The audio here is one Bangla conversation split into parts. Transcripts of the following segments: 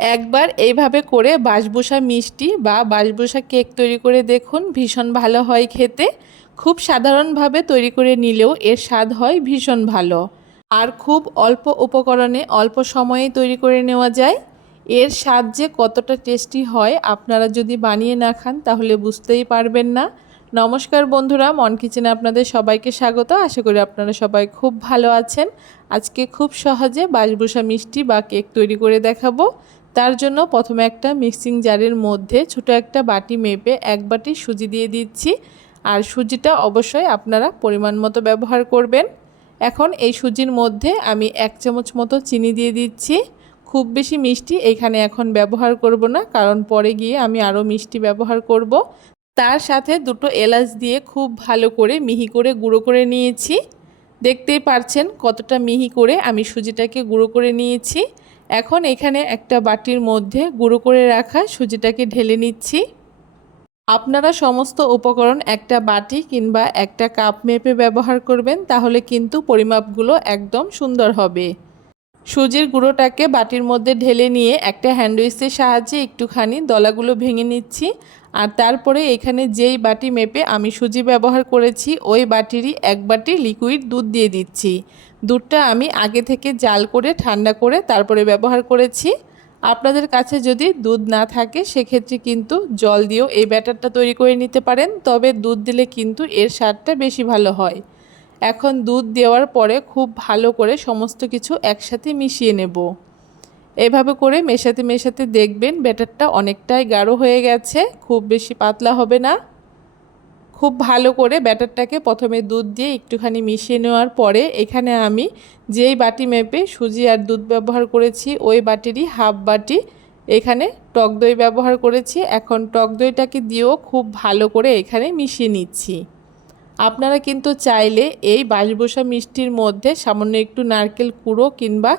একবার এইভাবে করে বাসবুসা মিষ্টি বা বাসবুসা কেক তৈরি করে দেখুন, ভীষণ ভালো হয় খেতে। খুব সাধারণভাবে তৈরি করে নিলেও এর স্বাদ হয় ভীষণ ভালো। আর খুব অল্প উপকরণে অল্প সময়ে তৈরি করে নেওয়া যায়। এর স্বাদ যে কতটা টেস্টি হয় আপনারা যদি বানিয়ে না খান তাহলে বুঝতেই পারবেন না। নমস্কার বন্ধুরা, মন কিচেনে আপনাদের সবাইকে স্বাগত। আশা করি আপনারা সবাই খুব ভালো আছেন। আজকে খুব সহজে বাসবুসা মিষ্টি বা কেক তৈরি করে দেখাবো। তার জন্য প্রথমে একটা মিক্সিং জারের মধ্যে ছোট একটা বাটি মেপে 1 বাটি সুজি দিয়ে দিচ্ছি। আর সুজিটা অবশ্যই আপনারা পরিমাণ মতো ব্যবহার করবেন। এখন এই সুজির মধ্যে আমি 1 চামচ মতো চিনি দিয়ে দিচ্ছি। খুব বেশি মিষ্টি এখানে এখন ব্যবহার করব না, কারণ পরে গিয়ে আমি আরও মিষ্টি ব্যবহার করব। তার সাথে দুটো এলাচ দিয়ে খুব ভালো করে মিহি করে গুঁড়ো করে নিয়েছি। দেখতেই পারছেন কতটা মিহি করে আমি সুজিটাকে গুঁড়ো করে নিয়েছি। এখন এখানে একটা বাটির মধ্যে গুঁড়ো করে রাখা সুজিটাকে ঢেলে নিচ্ছি। আপনারা সমস্ত উপকরণ একটা বাটি কিংবা একটা কাপ মেপে ব্যবহার করবেন, তাহলে কিন্তু পরিমাপগুলো একদম সুন্দর হবে। সুজির গুঁড়োটাকে বাটির মধ্যে ঢেলে নিয়ে একটা হ্যান্ড উইস্কের সাহায্যে একটুখানি দলাগুলো ভেঙে নিচ্ছি। আর তারপরে এখানে যেই বাটি মেপে আমি সুজি ব্যবহার করেছি ওই বাটিরই 1 বাটি লিকুইড দুধ দিয়ে দিচ্ছি। দুধটা আমি আগে থেকে জাল করে ঠান্ডা করে তারপরে ব্যবহার করেছি। আপনাদের কাছে যদি দুধ না থাকে সেক্ষেত্রে কিন্তু জল দিয়েও এই ব্যাটারটা তৈরি করে নিতে পারেন, তবে দুধ দিলে কিন্তু এর স্বাদটা বেশি ভালো হয়। এখন দুধ দেওয়ার পরে খুব ভালো করে সমস্ত কিছু একসাথে মিশিয়ে নেব। এভাবে করে মেশাতে মেশাতে দেখবেন ব্যাটারটা অনেকটাই গাঢ় হয়ে গেছে, খুব বেশি পাতলা হবে না। খুব ভালো করে ব্যাটারটাকে প্রথমে দুধ দিয়ে একটুখানি মিশিয়ে নেওয়ার পরে এখানে আমি যেই বাটি মেপে সুজি আর দুধ ব্যবহার করেছি ওই বাটিরই হাফ বাটি এখানে টক দই ব্যবহার করেছি। এখন টক দইটাকে দিয়েও খুব ভালো করে এখানে মিশিয়ে নিচ্ছি। আপনারা কিন্তু চাইলে এই বাসবুসা মিষ্টির মধ্যে সামান্য একটু নারকেল কুড়ো কিংবা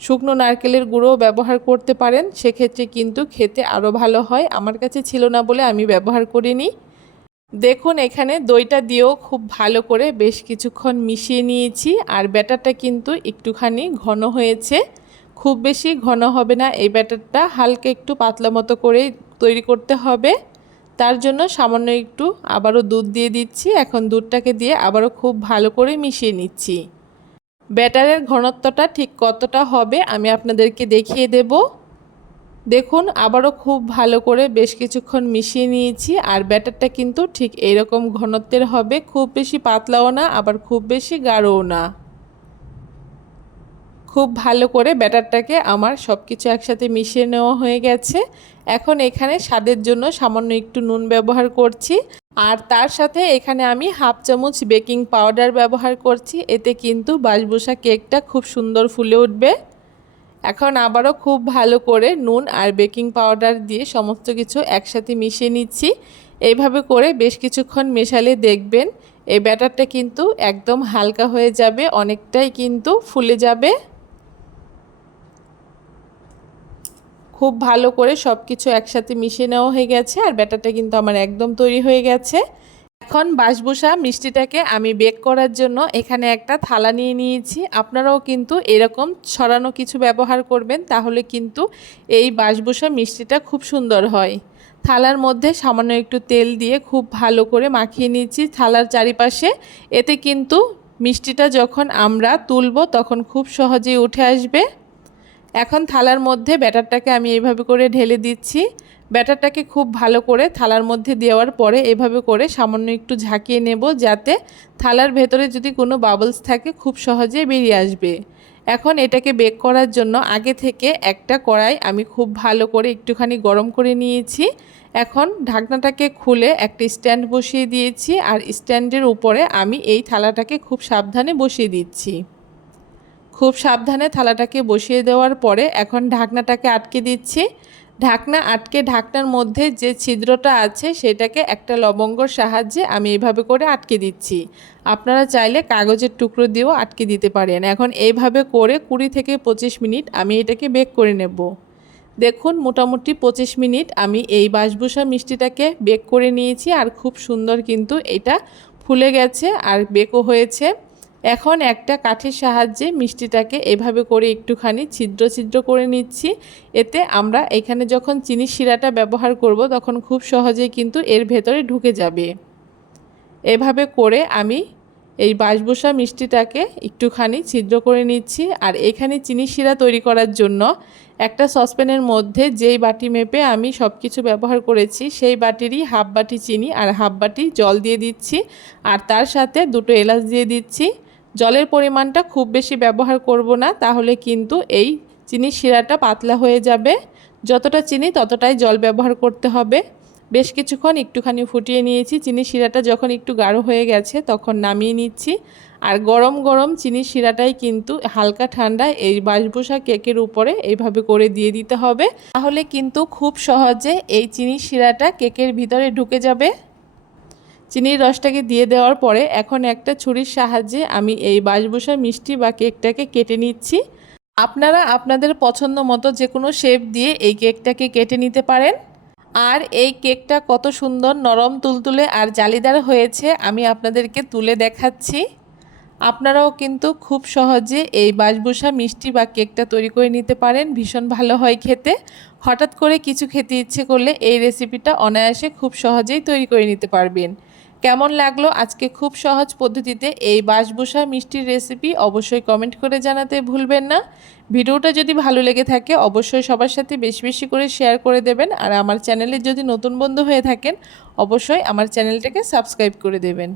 শুকনো নারকেলের গুঁড়ো ব্যবহার করতে পারেন, সেক্ষেত্রে কিন্তু খেতে আরও ভালো হয়। আমার কাছে ছিল না বলে আমি ব্যবহার করিনি। দেখুন এখানে দইটা দিয়েও খুব ভালো করে বেশ কিছুক্ষণ মিশিয়ে নিয়েছি। আর ব্যাটারটা কিন্তু একটুখানি ঘন হয়েছে, খুব বেশি ঘন হবে না এই ব্যাটারটা, হালকা একটু পাতলা মতো করে তৈরি করতে হবে। তার জন্য সামান্য একটু আবারও দুধ দিয়ে দিচ্ছি। এখন দুধটাকে দিয়ে আবারও খুব ভালো করে মিশিয়ে নিচ্ছি। ব্যাটারের ঘনত্বটা ঠিক কতটা হবে আমি আপনাদেরকে দেখিয়ে দেব। দেখুন আবারও খুব ভালো করে বেশ কিছুক্ষণ মিশিয়ে নিয়েছি। আর ব্যাটারটা কিন্তু ঠিক এইরকম ঘনত্বের হবে, খুব বেশি পাতলাও না আবার খুব বেশি গাঢ়ও না। খুব ভালো করে ব্যাটারটাকে আমার সব কিছু একসাথে মিশিয়ে নেওয়া হয়ে গেছে। এখন এখানে স্বাদের জন্য সামান্য একটু নুন ব্যবহার করছি। আর তার সাথে এখানে আমি হাফ চামচ বেকিং পাউডার ব্যবহার করছি, এতে কিন্তু বাসবুসা কেকটা খুব সুন্দর ফুলে উঠবে। এখন আবারও খুব ভালো করে নুন আর বেকিং পাউডার দিয়ে সমস্ত কিছু একসাথে মিশিয়ে নিচ্ছি। এইভাবে করে বেশ কিছুক্ষণ মেশালে দেখবেন এই ব্যাটারটা কিন্তু একদম হালকা হয়ে যাবে, অনেকটাই কিন্তু ফুলে যাবে। খুব ভালো করে সব কিছু একসাথে মিশিয়ে নেওয়া হয়ে গেছে আর ব্যাটারটা কিন্তু আমার একদম তৈরি হয়ে গেছে। এখন বাসবুসা মিষ্টিটাকে আমি বেক করার জন্য এখানে একটা থালা নিয়ে নিয়েছি। আপনারাও কিন্তু এরকম ছড়ানো কিছু ব্যবহার করবেন, তাহলে কিন্তু এই বাসবুসা মিষ্টিটা খুব সুন্দর হয়। থালার মধ্যে সামান্য একটু তেল দিয়ে খুব ভালো করে মাখিয়ে নিয়েছি থালার চারিপাশে। এতে কিন্তু মিষ্টিটা যখন আমরা তুলব তখন খুব সহজেই উঠে আসবে। এখন থালার মধ্যে ব্যাটারটাকে আমি এইভাবে করে ঢেলে দিচ্ছি। ব্যাটারটাকে খুব ভালো করে থালার মধ্যে দেওয়ার পরে এভাবে করে সামান্য একটু ঝাঁকিয়ে নেব, যাতে থালার ভেতরে যদি কোনো বাবলস থাকে খুব সহজে বেরিয়ে আসবে। এখন এটাকে বেক করার জন্য আগে থেকে একটা কড়াই আমি খুব ভালো করে একটুখানি গরম করে নিয়েছি। এখন ঢাকনাটাকে খুলে একটা স্ট্যান্ড বসিয়ে দিয়েছি আর স্ট্যান্ডের উপরে আমি এই থালাটাকে খুব সাবধানে বসিয়ে দিচ্ছি। খুব সাবধানে থালাটাকে বসিয়ে দেওয়ার পরে এখন ঢাকনাটাকে আটকে দিচ্ছি। ঢাকনা আটকে ঢাকনার মধ্যে যে ছিদ্রটা আছে সেটাকে একটা লবঙ্গর সাহায্যে আমি এইভাবে করে আটকে দিচ্ছি। আপনারা চাইলে কাগজের টুকরো দিয়েও আটকে দিতে পারেন। এখন এইভাবে করে 20 থেকে 25 মিনিট আমি এটাকে বেক করে নেব। দেখুন মোটামুটি 25 মিনিট আমি এই বাসবুসা মিষ্টিটাকে বেক করে নিয়েছি আর খুব সুন্দর কিন্তু এটা ফুলে গেছে আর বেকও হয়েছে। এখন একটা কাঠির সাহায্যে মিষ্টিটাকে এভাবে করে একটুখানি ছিদ্র ছিদ্র করে নিচ্ছি। এতে আমরা এখানে যখন চিনির শিরাটা ব্যবহার করব তখন খুব সহজেই কিন্তু এর ভেতরে ঢুকে যাবে। এভাবে করে আমি এই বাসবুসা মিষ্টিটাকে একটুখানি ছিদ্র করে নিচ্ছি। আর এখানে চিনির শিরা তৈরি করার জন্য একটা সসপ্যানের মধ্যে যেই বাটি মেপে আমি সব কিছু ব্যবহার করেছি সেই বাটিরই হাফ বাটি চিনি আর হাফ বাটি জল দিয়ে দিচ্ছি। আর তার সাথে দুটো এলাচ দিয়ে দিচ্ছি। জলের পরিমাণটা খুব বেশি ব্যবহার করব না, তাহলে কিন্তু এই চিনির শিরাটা পাতলা হয়ে যাবে। যতটা চিনি ততটাই জল ব্যবহার করতে হবে। বেশ কিছুক্ষণ একটুখানি ফুটিয়ে নিয়েছি। চিনির শিরাটা যখন একটু গাঢ় হয়ে গেছে তখন নামিয়ে নিচ্ছি। আর গরম গরম চিনির শিরাটাই কিন্তু হালকা ঠান্ডায় এই বাসবুসা কেকের উপরে এইভাবে করে দিয়ে দিতে হবে, তাহলে কিন্তু খুব সহজে এই চিনির শিরাটা কেকের ভিতরে ঢুকে যাবে। চিনির রসটাকে দিয়ে দেওয়ার পরে এখন একটা ছুরির সাহায্যে আমি এই বাসবুসা মিষ্টি বা কেকটাকে কেটে নিচ্ছি। আপনারা আপনাদের পছন্দ মতো যে কোনো শেপ দিয়ে এই কেকটাকে কেটে নিতে পারেন। আর এই কেকটা কত সুন্দর নরম তুলতুলে আর জালিদার হয়েছে আমি আপনাদেরকে তুলে দেখাচ্ছি। আপনারাও কিন্তু খুব সহজে এই বাসবুসা মিষ্টি বা কেকটা তৈরি করে নিতে পারেন। ভীষণ ভালো হয় খেতে। হঠাৎ করে কিছু খেতে ইচ্ছে করলে এই রেসিপিটা অনায়াসে খুব সহজেই তৈরি করে নিতে পারবেন। কেমন লাগলো আজকে খুব সহজ পদ্ধতিতে এই বাসবুসা মিষ্টির রেসিপি অবশ্যই কমেন্ট করে জানাতে ভুলবেন না। ভিডিওটা যদি ভালো লেগে থাকে অবশ্যই সবার সাথে বেশি বেশি করে শেয়ার করে দেবেন। আর আমার চ্যানেলে যদি নতুন বন্ধু হয়ে থাকেন অবশ্যই আমার চ্যানেলটাকে সাবস্ক্রাইব করে দেবেন।